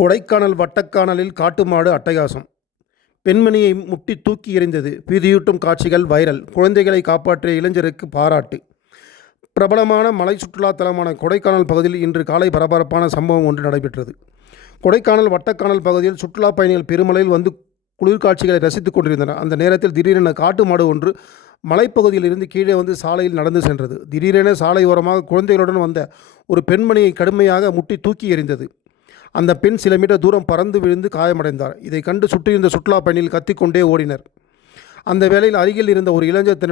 கொடைக்கானல் வட்டக்கானலில் காட்டு மாடு அட்டகாசம். பெண்மணியை முட்டி தூக்கி எறிந்தது. பீதியூட்டும் காட்சிகள் வைரல். குழந்தைகளை காப்பாற்றிய இளைஞருக்கு பாராட்டு. பிரபலமான மலை சுற்றுலா தலமான கொடைக்கானல் பகுதியில் இன்று காலை பரபரப்பான சம்பவம் ஒன்று நடைபெற்றது. கொடைக்கானல் வட்டக்கானல் பகுதியில் சுற்றுலா பயணிகள் பெருமளையில் வந்து குளிர்காட்சிகளை ரசித்துக் கொண்டிருந்தனர். அந்த நேரத்தில் திடீரென காட்டு மாடு ஒன்று மலைப்பகுதியில் இருந்து கீழே வந்து சாலையில் நடந்து சென்றது. திடீரென சாலை ஓரமாக குழந்தைகளுடன் வந்த ஒரு பெண்மணியை கடுமையாக முட்டி தூக்கி எறிந்தது. அந்த பெண் சில மீட்டர் தூரம் பறந்து விழுந்து காயமடைந்தார். இதை கண்டு சுற்றியிருந்த சுற்றுலா பயணிகள் கத்திக்கொண்டே ஓடினர். அந்த வேளையில் அருகில் இருந்த ஒரு இளைஞர்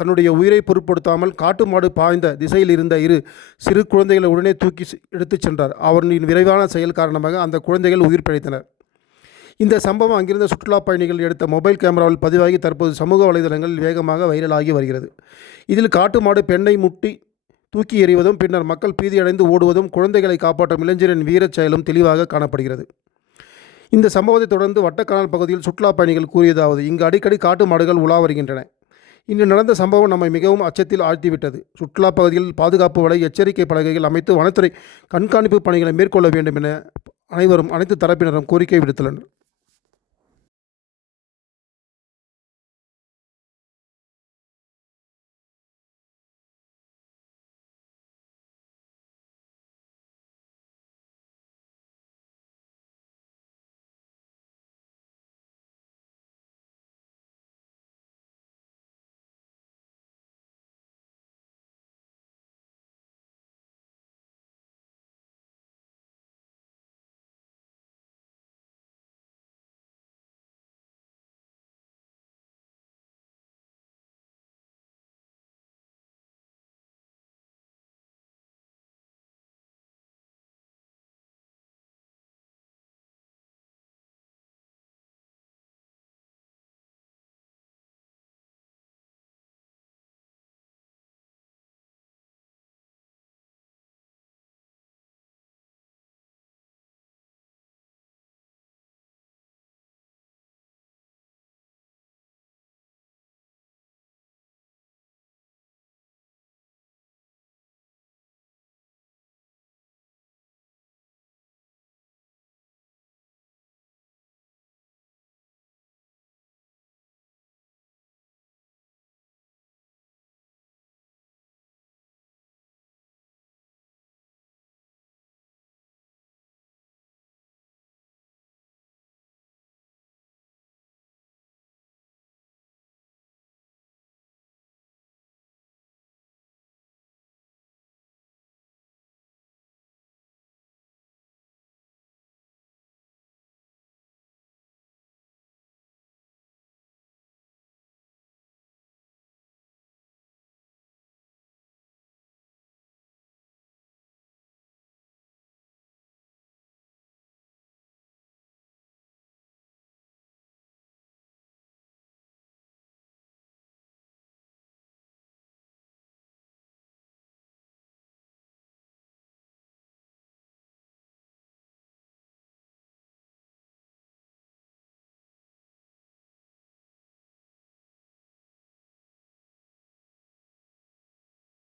தன்னுடைய உயிரை பொருட்படுத்தாமல் காட்டு மாடு பாய்ந்த திசையில் இருந்த சிறு குழந்தைகளை உடனே தூக்கி எடுத்துச் சென்றார். அவரின் விரைவான செயல் காரணமாக அந்த குழந்தைகள் உயிர் பிழைத்தனர். இந்த சம்பவம் அங்கிருந்த சுற்றுலா பயணிகள் எடுத்த மொபைல் கேமராவில் பதிவாகி தற்போது சமூக வலைதளங்களில் வேகமாக வைரலாகி வருகிறது. இதில் காட்டு மாடு பெண்ணை முட்டி தூக்கி எறிவதும் பின்னர் மக்கள் பீதியடைந்து ஓடுவதும் குழந்தைகளை காப்பாற்றும் இளைஞரின் வீரச் செயலும் தெளிவாக காணப்படுகிறது. இந்த சம்பவத்தை தொடர்ந்து வட்டக்கானல் பகுதியில் சுற்றுலா பயணிகள் கூறியதாவது: இங்கு அடிக்கடி காட்டு மாடுகள் உலா வருகின்றன. இன்று நடந்த சம்பவம் நம்மை மிகவும் அச்சத்தில் ஆழ்த்திவிட்டது. சுற்றுலா பகுதியில் பாதுகாப்பு வலை எச்சரிக்கை பலகைகள் அமைத்து வனத்துறை கண்காணிப்பு பணிகளை மேற்கொள்ள வேண்டும் என அனைத்து தரப்பினரும் கோரிக்கை விடுத்துள்ளனர்.